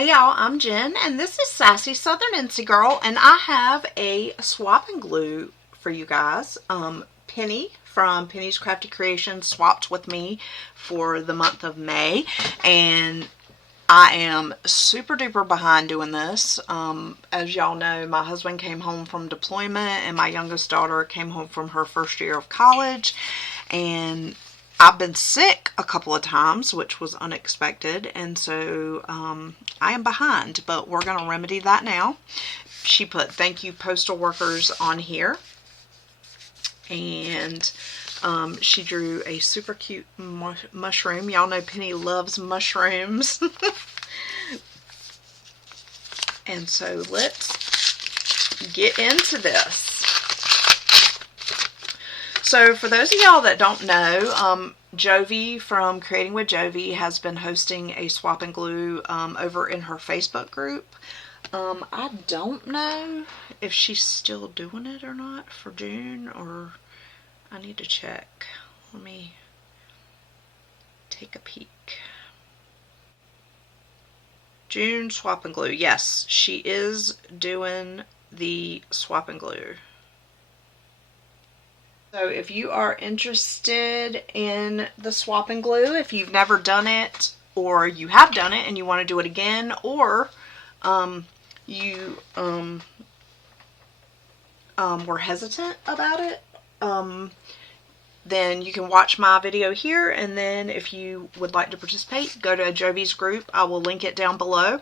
Hey y'all, I'm Jen, and this is Sassy Southern NC Girl, and I have a swap and glue for you guys. Penny from Penny's Crafty Creations swapped with me for the month of May, and I am super duper behind doing this. As y'all know, my husband came home from deployment, and my youngest daughter came home from her first year of college, and I've been sick a couple of times, which was unexpected, and so I am behind, but we're going to remedy that now. She put thank you postal workers on here, and she drew a super cute mushroom. Y'all know Penny loves mushrooms. And so let's get into this. So for those of y'all that don't know, Jovi from Creating with Jovi has been hosting a swap and glue over in her Facebook group. I don't know if she's still doing it or not for June, or I need to check. Let me take a peek. June swap and glue. Yes, she is doing the swap and glue. So if you are interested in the swap and glue, if you've never done it, or you have done it and you want to do it again, or you were hesitant about it, then you can watch my video here, and then if you would like to participate, go to Jovi's group. I will link it down below,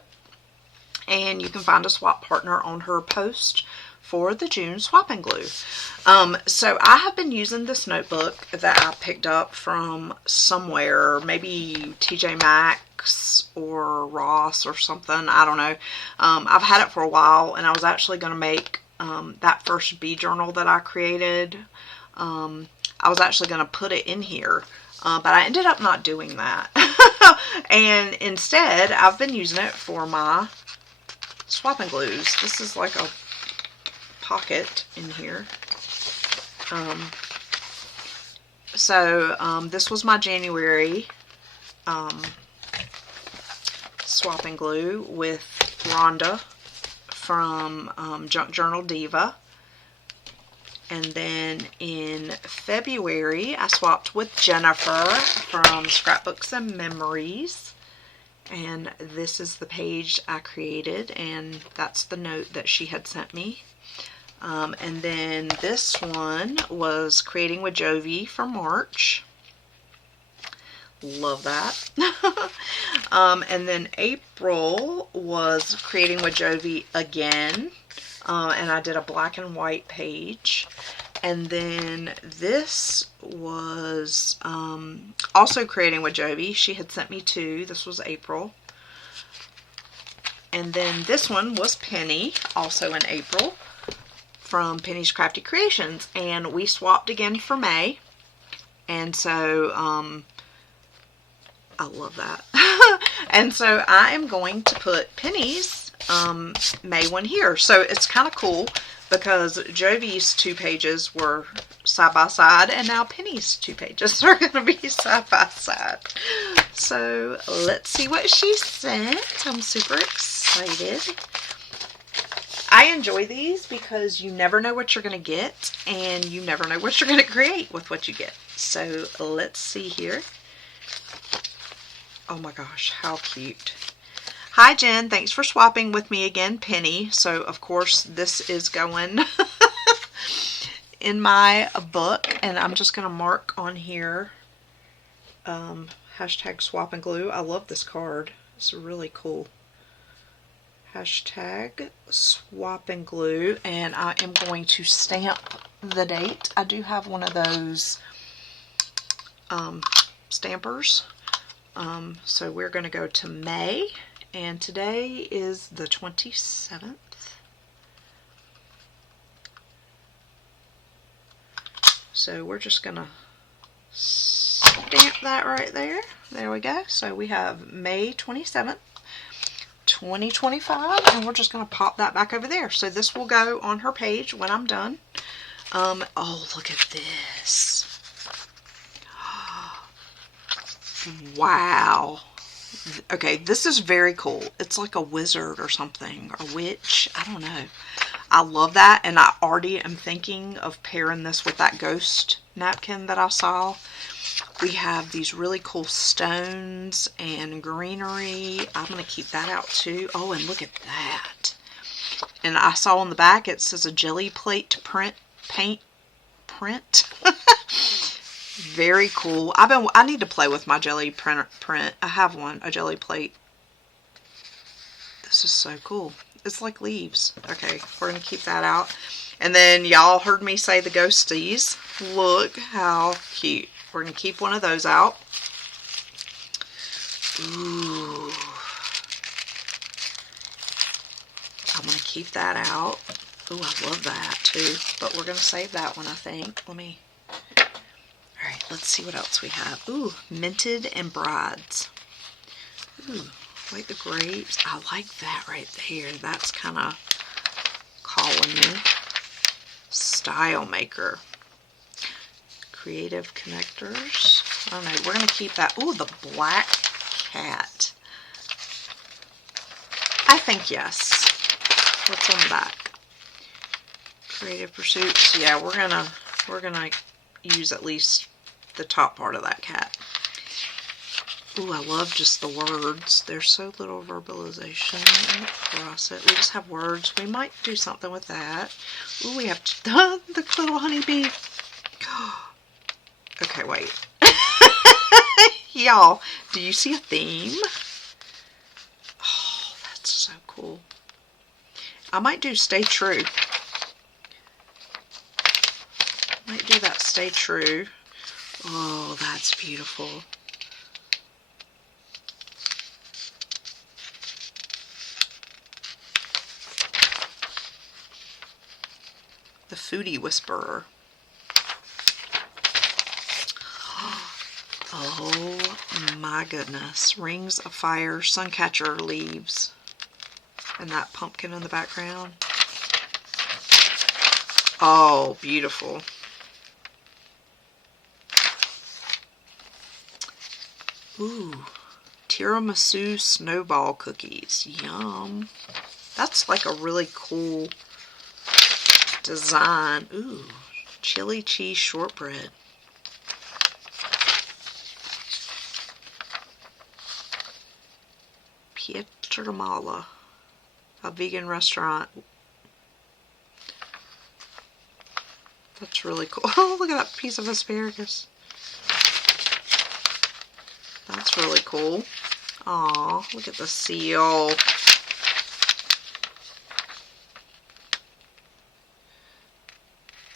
and you can find a swap partner on her post for the June swap and glue. So I have been using this notebook that I picked up from somewhere, maybe TJ Maxx or Ross or something, I don't know. I've had it for a while, and I was actually going to make that first bee journal that I created. I was actually going to put it in here, but I ended up not doing that. And instead, I've been using it for my swap and glues. This is like a pocket in here. This was my January swap and glue with Rhonda from Junk Journal Diva. And then in February, I swapped with Jennifer from Scrapbooks and Memories. And this is the page I created, and that's the note that she had sent me. And then this one was Creating with Jovi for March. Love that. And then April was Creating with Jovi again. And I did a black and white page. And then this was also Creating with Jovi. She had sent me two. This was April. And then this one was Penny, also in April, from Penny's Crafty Creations. And we swapped again for May. And so I love that. And so I am going to put Penny's May one here. So it's kind of cool because Jovi's two pages were side by side, and now Penny's two pages are going to be side by side. So let's see what she sent. I'm super excited. I enjoy these because you never know what you're going to get, and you never know what you're going to create with what you get. So let's see here. Oh my gosh, how cute. Hi Jen, thanks for swapping with me again, Penny. So of course this is going in my book, and I'm just going to mark on here hashtag swap and glue. I love this card. It's really cool. Hashtag swap and glue, and I am going to stamp the date. I do have one of those stampers. So we're going to go to May, and today is the 27th. So we're just going to stamp that right there. There we go. So we have May 27th, 2025, and we're just going to pop that back over there. So this will go on her page when I'm done. Oh, look at this. Wow. Okay, this is very cool. It's like a wizard or something, or witch. I don't know. I love that, and I already am thinking of pairing this with that ghost napkin that I saw. We have these really cool stones and greenery. I'm going to keep that out too. Oh, and look at that. And I saw on the back it says a jelly plate paint print. Very cool. I need to play with my jelly print. I have one, a jelly plate. This is so cool. It's like leaves. Okay, we're going to keep that out. And then y'all heard me say the ghosties. Look how cute. We're going to keep one of those out. Ooh. I'm going to keep that out. Ooh, I love that too. But we're going to save that one, I think. Alright, let's see what else we have. Ooh, minted and brides. Ooh, like the grapes. I like that right there. That's kind of calling me. Style maker. Creative connectors. I don't know. We're going to keep that. Ooh, the black cat. I think yes. What's on the back? Creative pursuits. Yeah, we're gonna use at least the top part of that cat. Ooh, I love just the words. There's so little verbalization in the process. We just have words. We might do something with that. Ooh, we have the little honeybee. Okay, wait. Y'all, do you see a theme? Oh, that's so cool. I might do stay true. Might do that stay true. Oh, that's beautiful. The Foodie Whisperer. Oh my goodness. Rings of Fire, Suncatcher leaves. And that pumpkin in the background. Oh, beautiful. Ooh, tiramisu snowball cookies. Yum. That's like a really cool design. Ooh, chili cheese shortbread. Pietramala, a vegan restaurant. That's really cool. Oh, look at that piece of asparagus. That's really cool. Aw, look at the seal.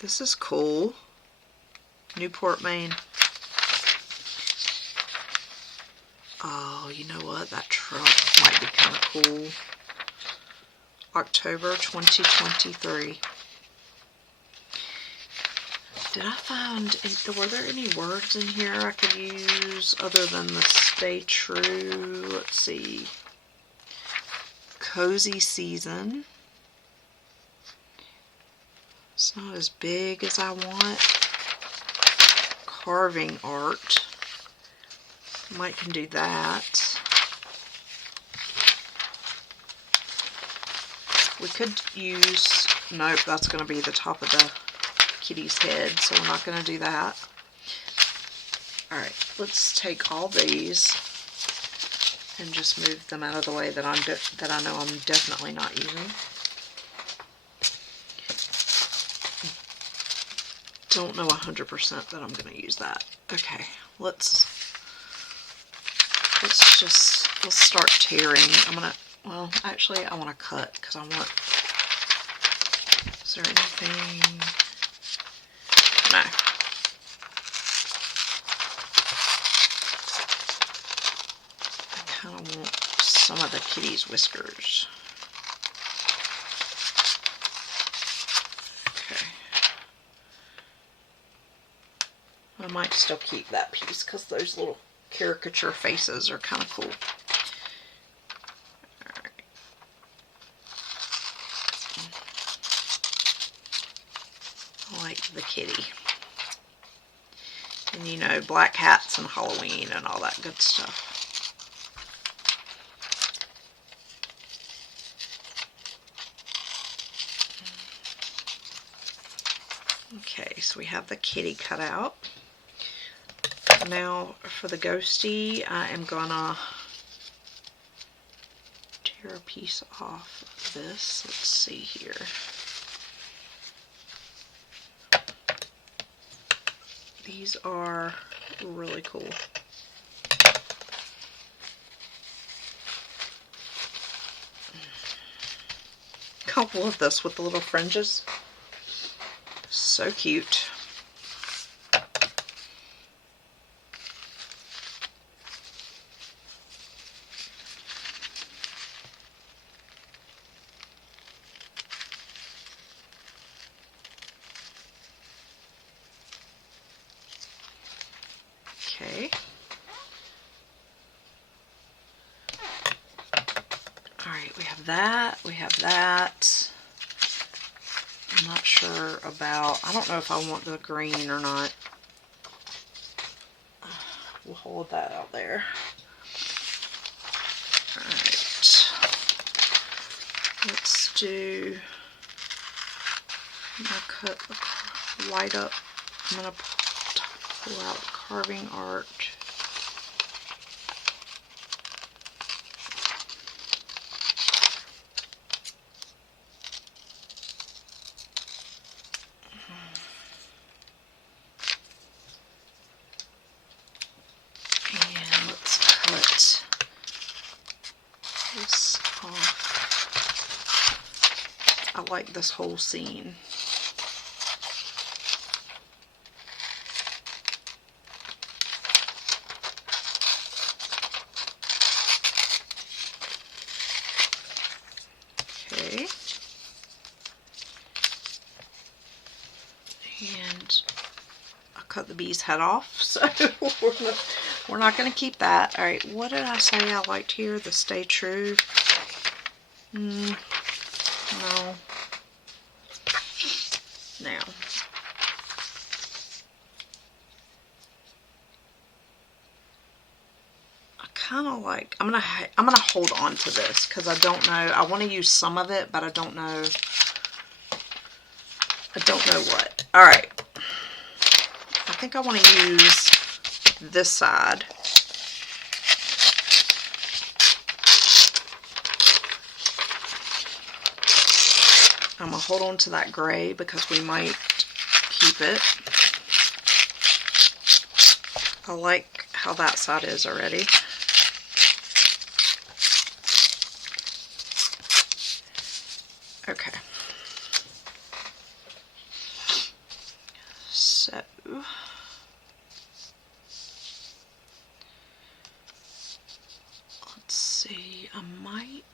This is cool. Newport, Maine. Oh, you know what? That truck might be kind of cool. October 2023. Did I find, were there any words in here I could use other than the stay true? Let's see. Cozy season. It's not as big as I want. Carving art. Might can do that. We could use, nope, that's going to be the top of the kitty's head, so we're not going to do that. Alright, let's take all these and just move them out of the way that I know I'm definitely not using. Don't know 100% that I'm going to use that. Okay, let's start tearing. Well, actually I want to cut because I want, is there anything? No. I kind of want some of the kitty's whiskers. Okay. I might still keep that piece because those little caricature faces are kind of cool. Alright. I like the kitty. And you know, black hats and Halloween and all that good stuff. Okay, so we have the kitty cut out. Now for the ghosty, I am gonna tear a piece off of this. Let's see here. These are really cool. I love this with the little fringes. So cute. Okay. Alright, we have that. We have that. I'm not sure about, I don't know if I want the green or not. We'll hold that out there. Alright. Let's do, I'm going to cut the light up. I'm going to pull out the carving art. And let's cut this off. I like this whole scene. Okay. And I cut the bee's head off, so we're not going to keep that. Alright, what did I say I liked here? The Stay True? No. Now. I kind of like, I'm gonna hold on to this because I don't know. I want to use some of it, but I don't know. I don't know what. Alright. I think I want to use this side. I'm going to hold on to that gray because we might keep it. I like how that side is already. Okay. So, let's see, I might...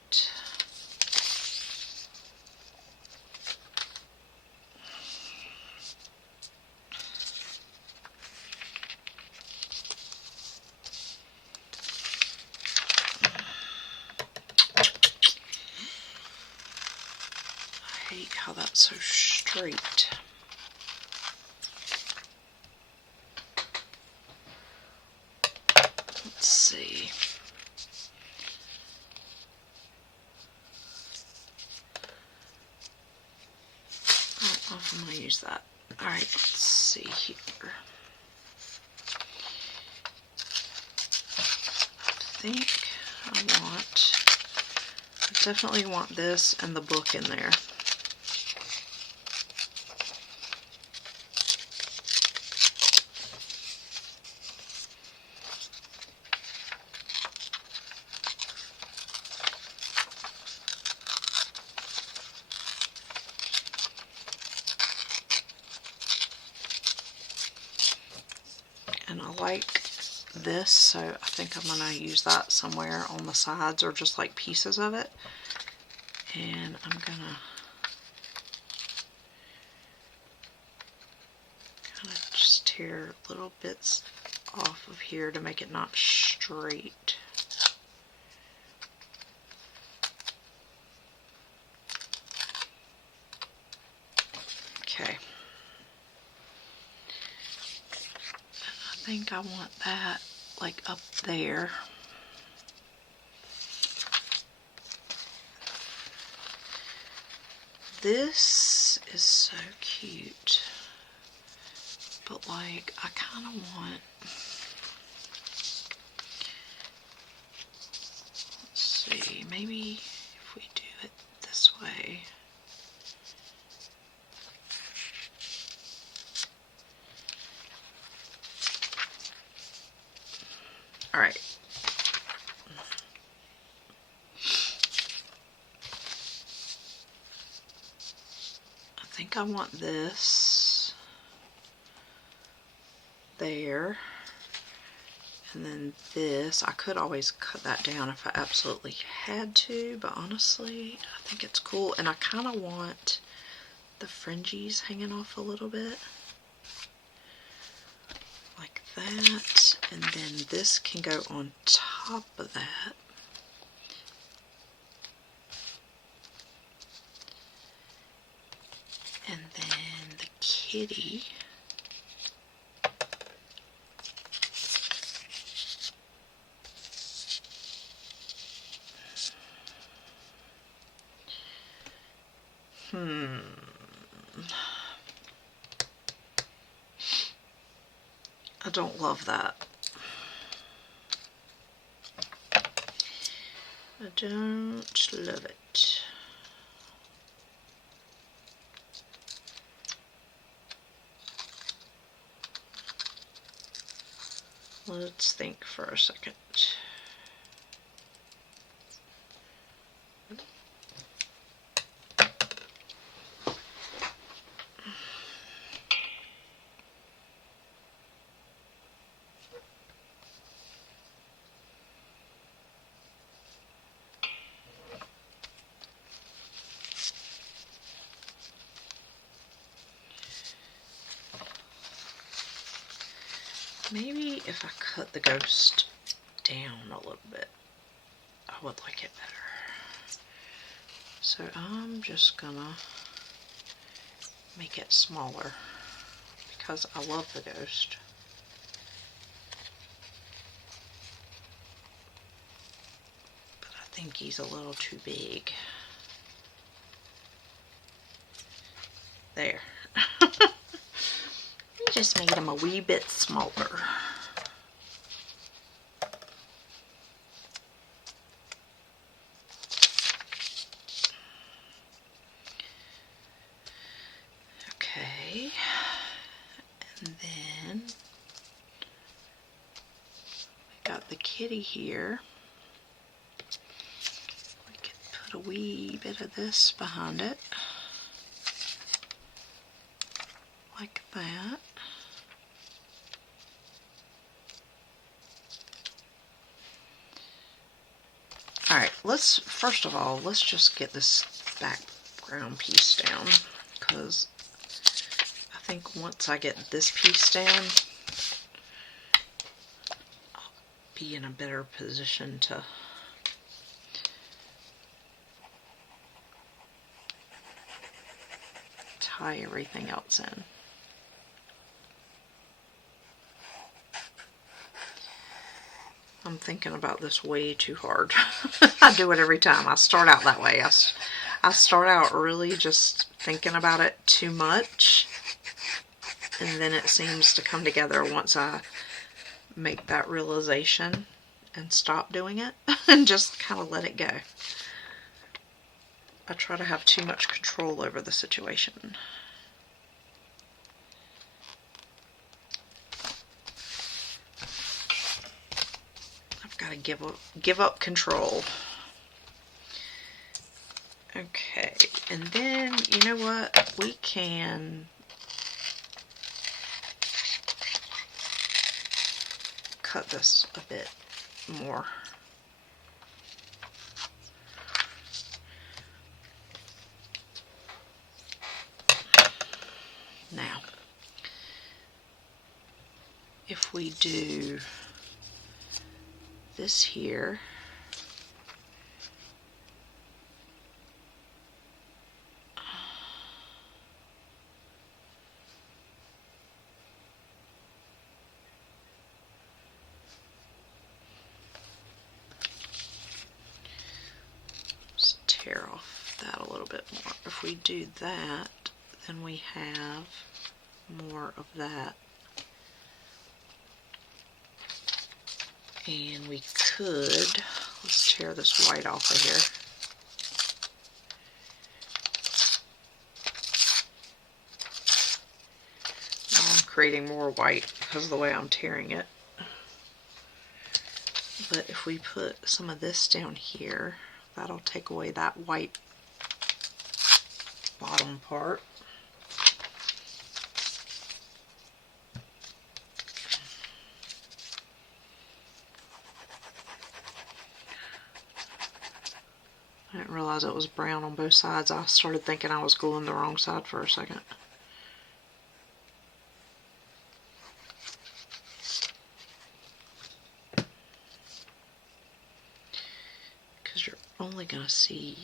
I hate how that's so straight. Let's see. I don't know if I'm going to use that. Alright, let's see here. I think I definitely want this and the book in there. And I like this, so I think I'm going to use that somewhere on the sides or just like pieces of it. And I'm going to kind of just tear little bits off of here to make it not straight. Okay. I think I want that like up there. This is so cute. But like, I kind of want, let's see, maybe if we do it this way. All right. I think I want this there. And then this, I could always cut that down if I absolutely had to, but honestly, I think it's cool. And I kind of want the fringes hanging off a little bit. Like that. And then this can go on top of that. And then the kitty. I don't love that. I don't love it. Let's think for a second. Maybe if I cut the ghost down a little bit, I would like it better. So I'm just gonna make it smaller because I love the ghost. But I think he's a little too big. There. Just made him a wee bit smaller. Okay, and then we got the kitty here. We could put a wee bit of this behind it, like that. Alright, first of all, let's just get this background piece down, because I think once I get this piece down, I'll be in a better position to tie everything else in. I'm thinking about this way too hard. I do it every time. I start out that way. I start out really just thinking about it too much, and then it seems to come together once I make that realization and stop doing it and just kind of let it go. I try to have too much control over the situation. Gotta give up control. Okay, and then you know what? We can cut this a bit more. Now, if we do this here, just tear off that a little bit more. If we do that, then we have more of that And we could, let's tear this white off of here. Now I'm creating more white because of the way I'm tearing it. But if we put some of this down here, that'll take away that white bottom part. I didn't realize it was brown on both sides. I started thinking I was gluing the wrong side for a second. Because you're only going to see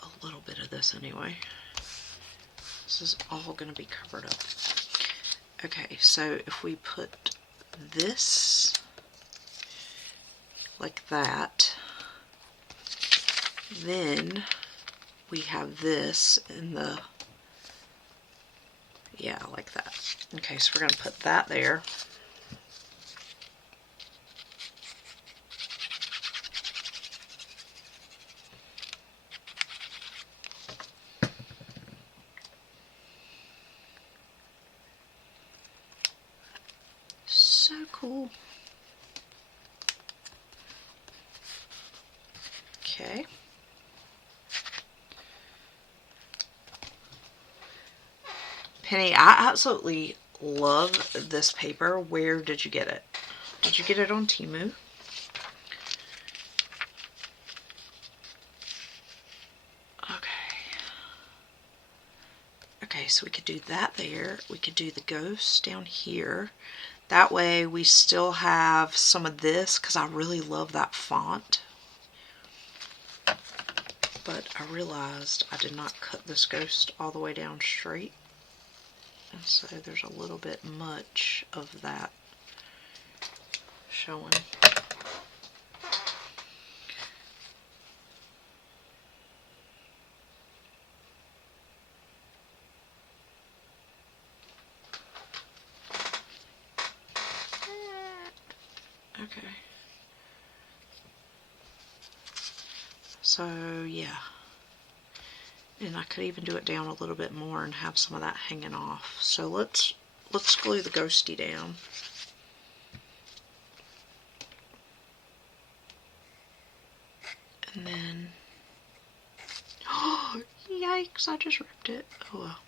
a little bit of this anyway. This is all going to be covered up. Okay, so if we put this like that, then we have this in the, yeah, like that. Okay, so we're going to put that there. So cool. Okay. Penny, I absolutely love this paper. Where did you get it? Did you get it on Temu? Okay. Okay, so we could do that there. We could do the ghost down here. That way we still have some of this, because I really love that font. But I realized I did not cut this ghost all the way down straight. And so there's a little bit much of that showing. Okay. So yeah. And I could even do it down a little bit more and have some of that hanging off. So let's glue the ghosty down. And then, oh, yikes, I just ripped it. Oh well.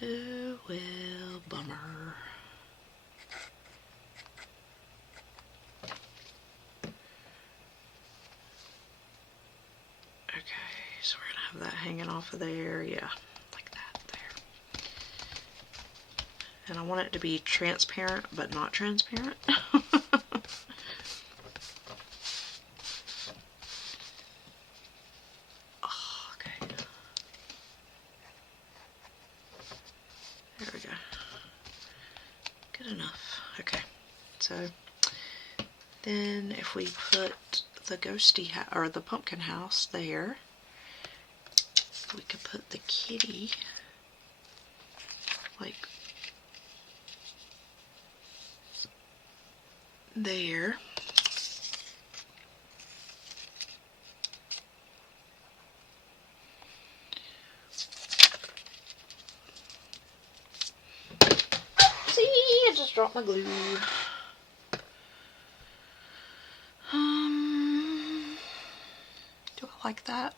Oh well, bummer. Okay, so we're gonna have that hanging off of there, yeah, like that there. And I want it to be transparent, but not transparent. Oh, okay. There we go. Good enough. Okay, so then if we put the ghosty or the pumpkin house there, we could put the kitty like there. See, I just dropped my glue. Do I like that?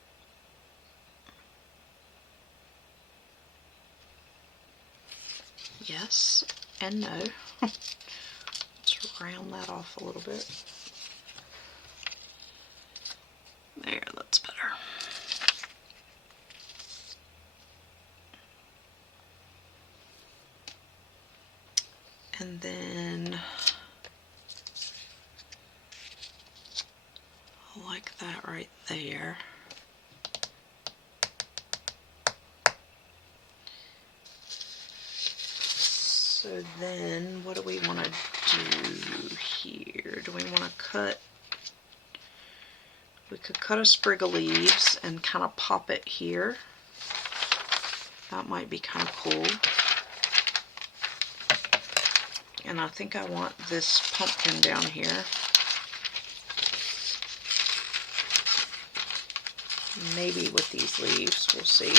Yes and no. Let's round that off a little bit. There, that's better. And then I like that right there. So then what do we want to do here? Do we want to cut? We could cut a sprig of leaves and kind of pop it here. That might be kind of cool. And I think I want this pumpkin down here. Maybe with these leaves, we'll see.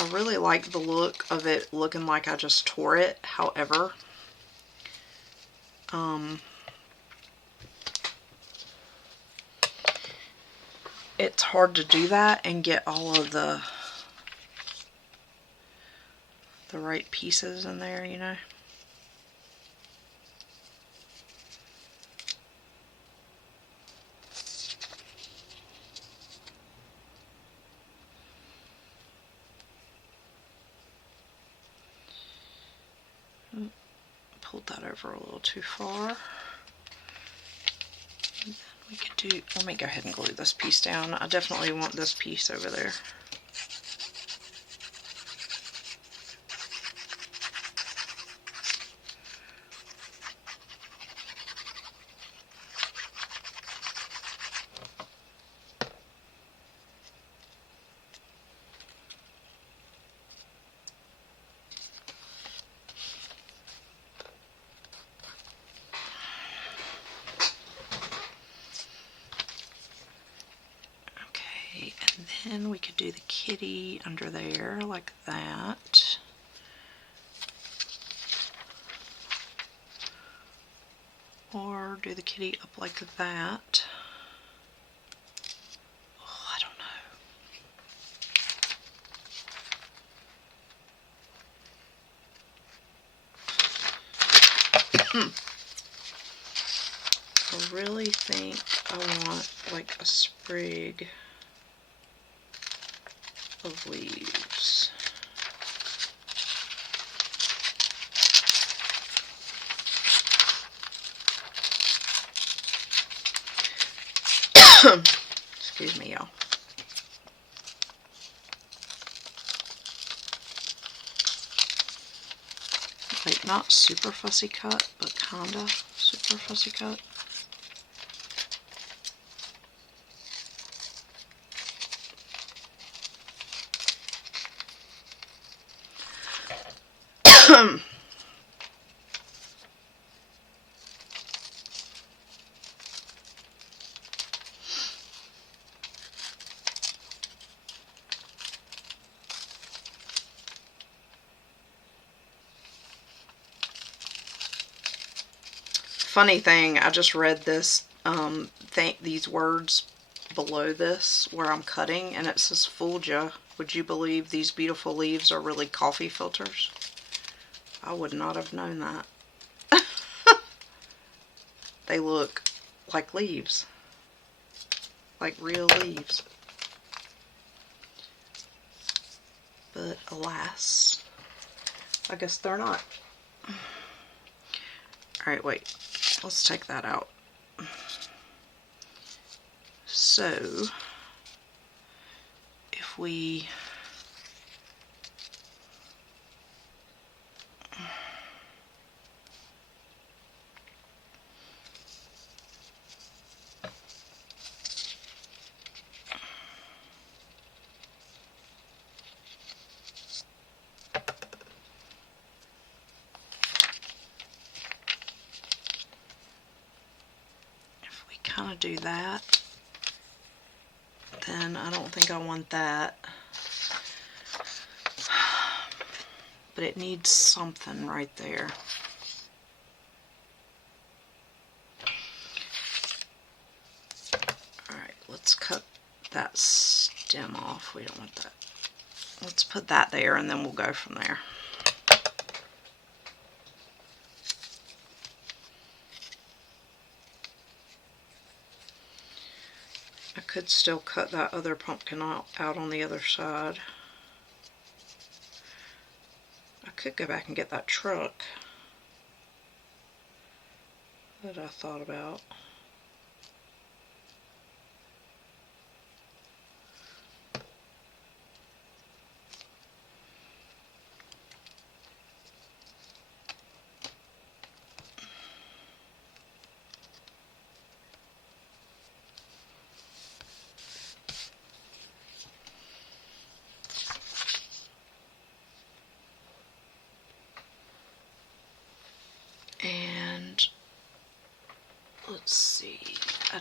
I really like the look of it looking like I just tore it. However, it's hard to do that and get all of the right pieces in there, you know. Pulled that over a little too far. And then we could do, let me go ahead and glue this piece down. I definitely want this piece over there. And then we could do the kitty under there like that. Or do the kitty up like that. Oh, I don't know. I really think I want like a sprig of leaves. Excuse me, y'all. Like not super fussy cut, but kinda super fussy cut. Funny thing, I just read this, these words below this where I'm cutting, and it says, "Fooled ya. Would you believe these beautiful leaves are really coffee filters?" I would not have known that. They look like leaves. Like real leaves. But alas, I guess they're not. Alright, wait. Let's take that out. So, if we kind of do that, then I don't think I want that. But it needs something right there. Alright, let's cut that stem off. We don't want that. Let's put that there and then we'll go from there. I could still cut that other pumpkin out on the other side. I could go back and get that truck that I thought about.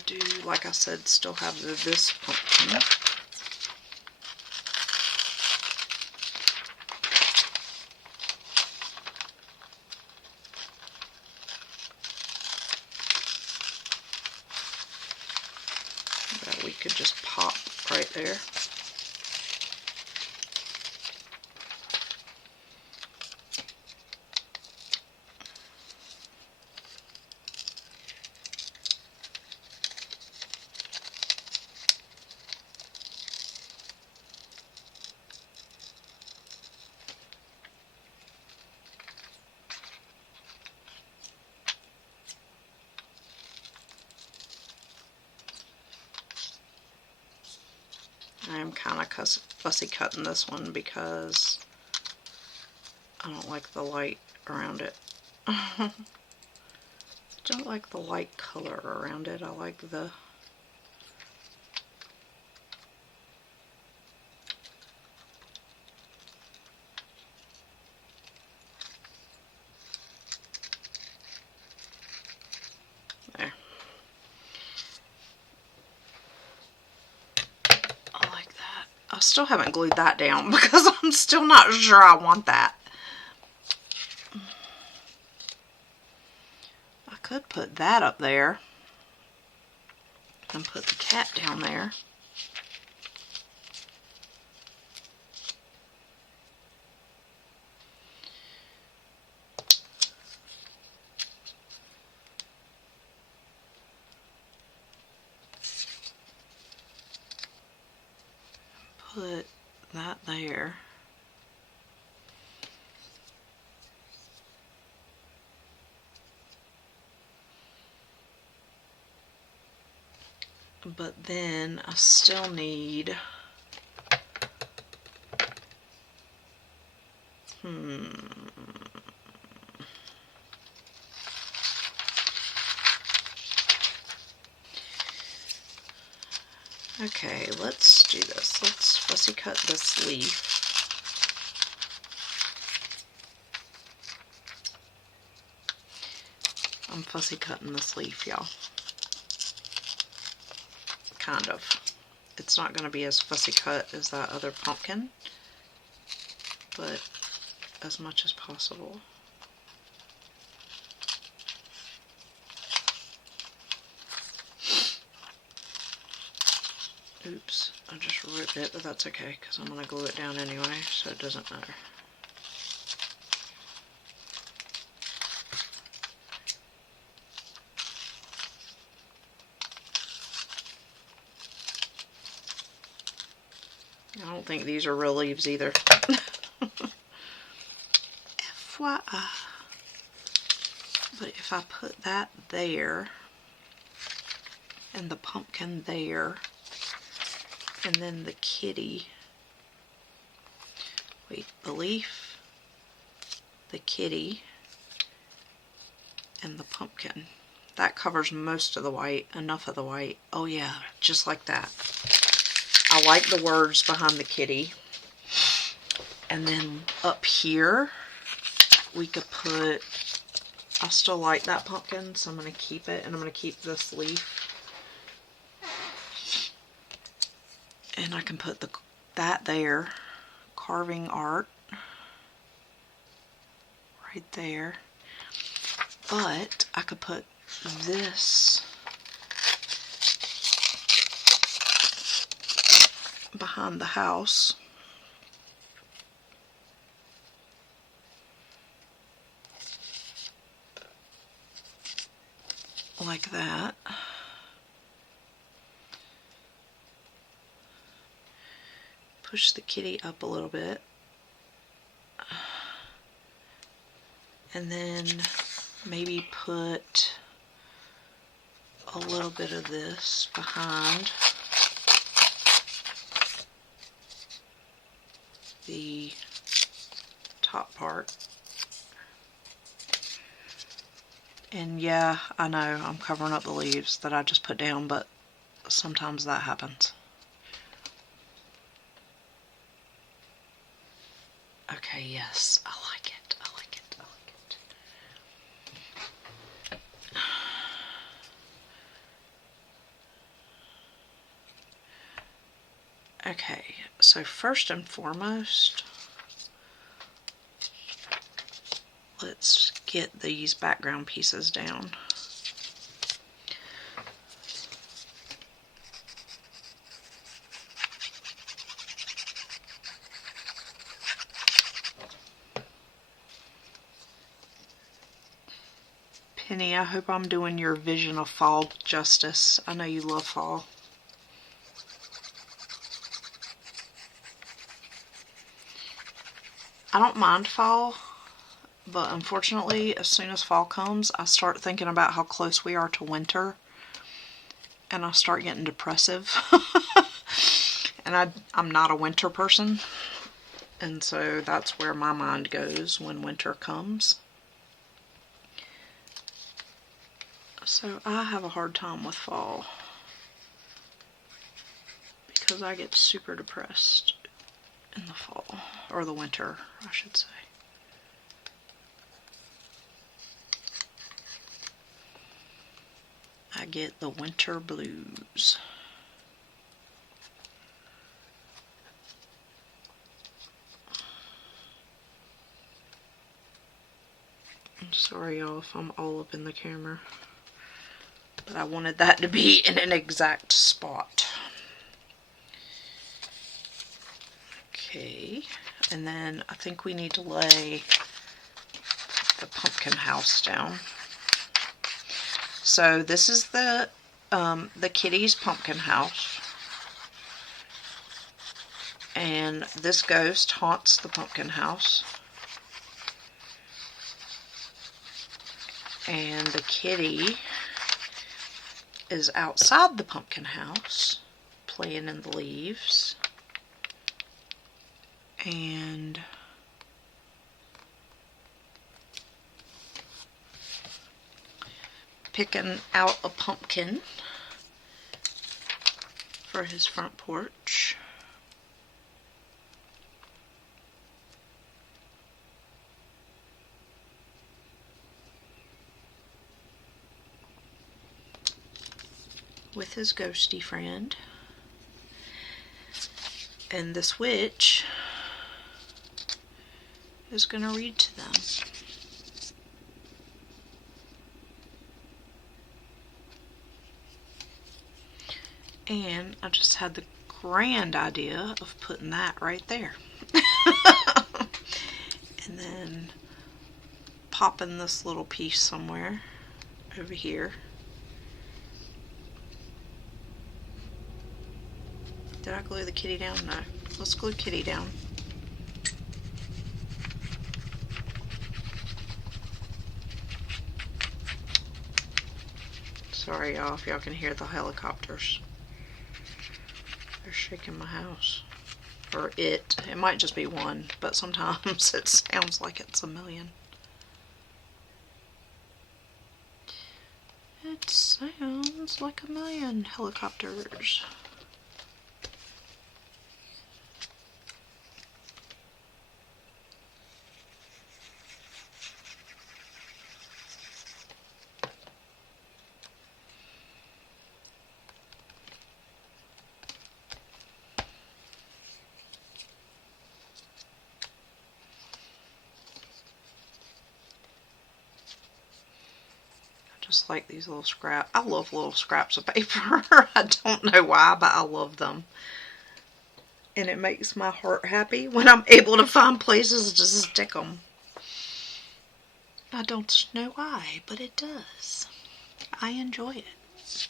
do, like I said, still have this pumpkin. That we could just pop right there. I am kind of fussy cutting this one because I don't like the light around it. I don't like the light color around it. I like the there. I like that. I still haven't glued that down because I'm still not sure I want that. I could put that up there and put the cat down there. Put that there. But then I still need Okay, let's do this. Let's fussy cut this leaf. I'm fussy cutting this leaf, y'all. Kind of. It's not going to be as fussy cut as that other pumpkin, but as much as possible. Oops, I just ripped it, but that's okay because I'm going to glue it down anyway, so it doesn't matter. I don't think these are real leaves either. FYI. But if I put that there, and the pumpkin there, and then the kitty, wait, the leaf, the kitty, and the pumpkin. That covers most of the white, enough of the white. Oh yeah, just like that. I like the words behind the kitty. And then up here, we could put, I still like that pumpkin, so I'm going to keep it, and I'm going to keep this leaf. And I can put that there, carving art, right there. But I could put this behind the house. Like that. Push the kitty up a little bit. And then maybe put a little bit of this behind the top part. And yeah, I know I'm covering up the leaves that I just put down, but sometimes that happens. Okay, yes, I like it. I like it. I like it. Okay, so first and foremost, let's get these background pieces down. Penny, I hope I'm doing your vision of fall justice. I know you love fall. I don't mind fall, but unfortunately, as soon as fall comes, I start thinking about how close we are to winter, and I start getting depressive. And I'm not a winter person, and so that's where my mind goes when winter comes. So I have a hard time with fall because I get super depressed in the fall, or the winter, I should say. I get the winter blues. I'm sorry y'all if I'm all up in the camera, but I wanted that to be in an exact spot. Okay, and then I think we need to lay the pumpkin house down. So this is the kitty's pumpkin house, and this ghost haunts the pumpkin house, and the kitty is outside the pumpkin house playing in the leaves and picking out a pumpkin for his front porch. With his ghosty friend. And this witch is going to read to them. And I just had the grand idea of putting that right there. And then popping this little piece somewhere over here. Did I glue the kitty down? No. Let's glue kitty down. Sorry y'all if y'all can hear the helicopters. They're shaking my house. Or it might just be one, but sometimes it sounds like it's a million. It sounds like a million helicopters. Just like these little scraps. I love little scraps of paper. I don't know why, but I love them. And it makes my heart happy when I'm able to find places to stick them. I don't know why, but it does. I enjoy it.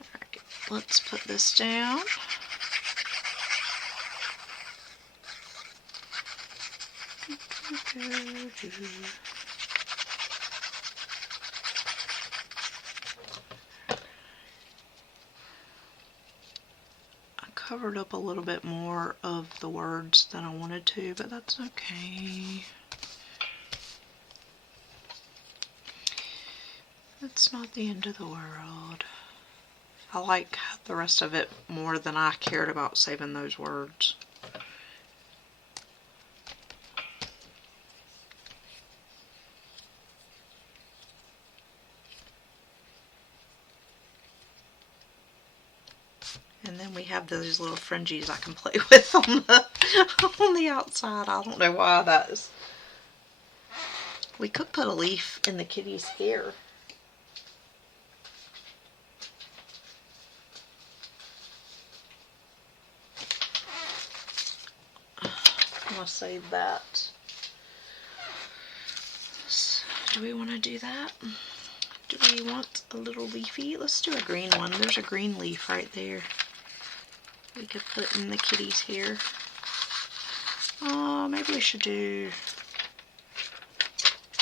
Alright, let's put this down. Covered up a little bit more of the words than I wanted to, but that's okay. It's not the end of the world. I like the rest of it more than I cared about saving those words. And then we have those little fringes I can play with on the outside. I don't know why that is. We could put a leaf in the kitty's hair. I'm going to save that. So, do we want to do that? Do we want a little leafy? Let's do a green one. There's a green leaf right there. We could put in the kitty's hair. Oh, maybe we should do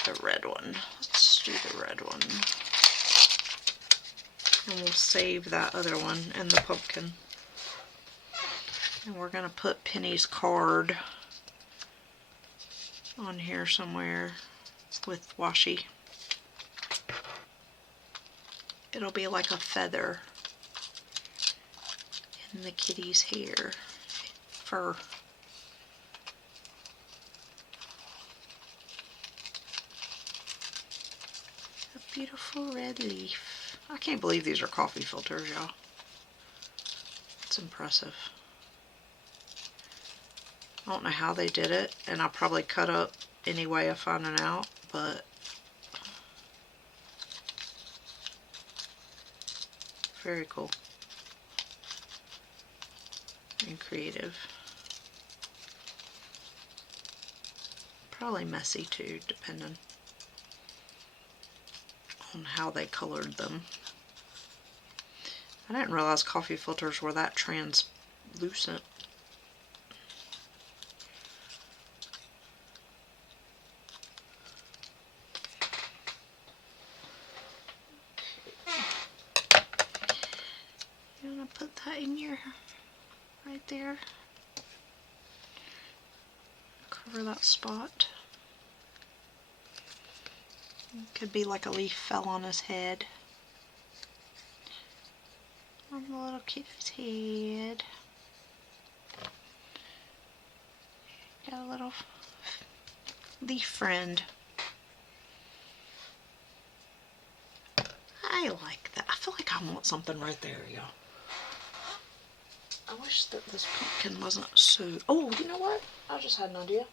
the red one. Let's do the red one. And we'll save that other one and the pumpkin. And we're going to put Penny's card on here somewhere with washi. It'll be like a feather in the kitty's hair, fur. A beautiful red leaf. I can't believe these are coffee filters, y'all. It's impressive. I don't know how they did it, and I'll probably cut up any way of finding out, but very cool and creative. Probably messy too, depending on how they colored them. I didn't realize coffee filters were that translucent. You're gonna put that in your right there. Cover that spot. Could be like a leaf fell on his head. On the little kitty's head. Got a little leaf friend. I like that. I feel like I want something right there, y'all. I wish that this pumpkin wasn't so... Oh, you know what? I just had an idea.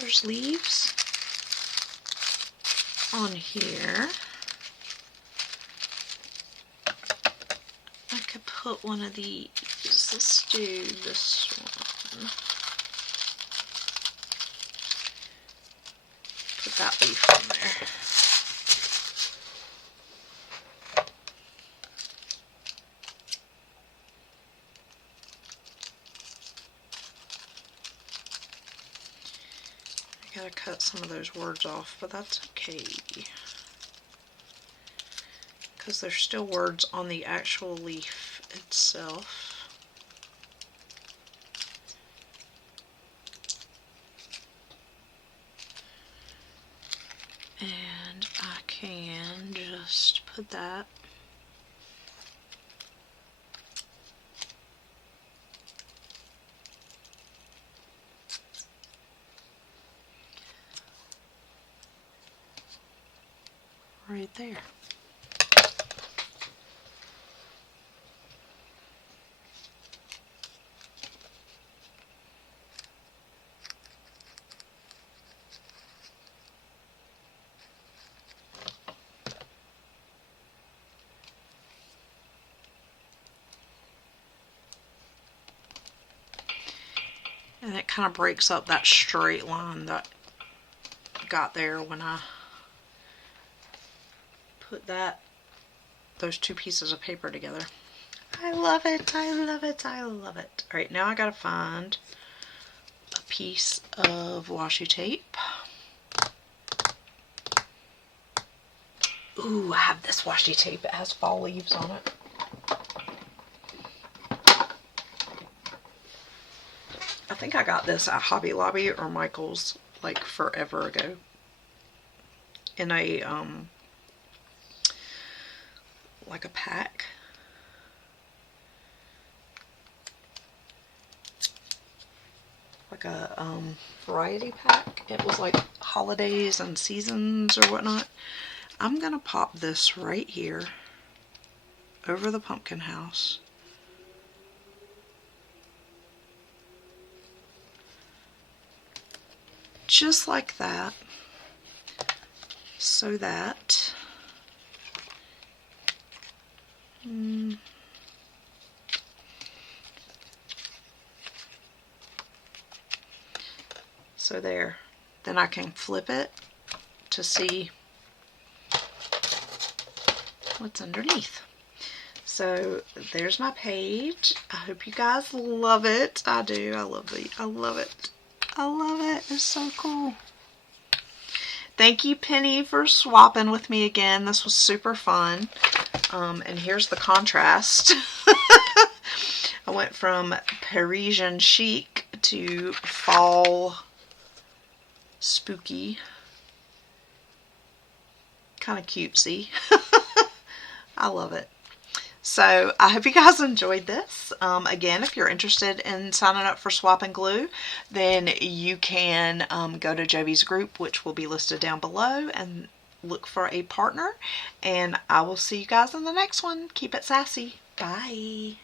There's leaves on here. I could put one of these. Let's do this one. Put that leaf on there. I gotta cut some of those words off, but that's okay. Because there's still words on the actual leaf itself. And I can just put that right there. And it kind of breaks up that straight line that got there when I put those two pieces of paper together. I love it, I love it, I love it. Alright, now I gotta find a piece of washi tape. Ooh, I have this washi tape. It has fall leaves on it. I think I got this at Hobby Lobby or Michael's. like forever ago in a like a pack. Like a variety pack. It was like holidays and seasons or whatnot. I'm gonna pop this right here over the pumpkin house. Just like that. So that so there. Then I can flip it to see what's underneath. So there's my page. I hope you guys love it. I do. I love it. I love it. I love it. It's so cool. Thank you, Penny, for swapping with me again. This was super fun. And here's the contrast. I went from Parisian chic to fall spooky. Kind of cutesy. I love it. So I hope you guys enjoyed this. Again, if you're interested in signing up for Swap and Glue, then you can go to Jovi's group, which will be listed down below, and look for a partner. And I will see you guys in the next one. Keep it sassy. Bye.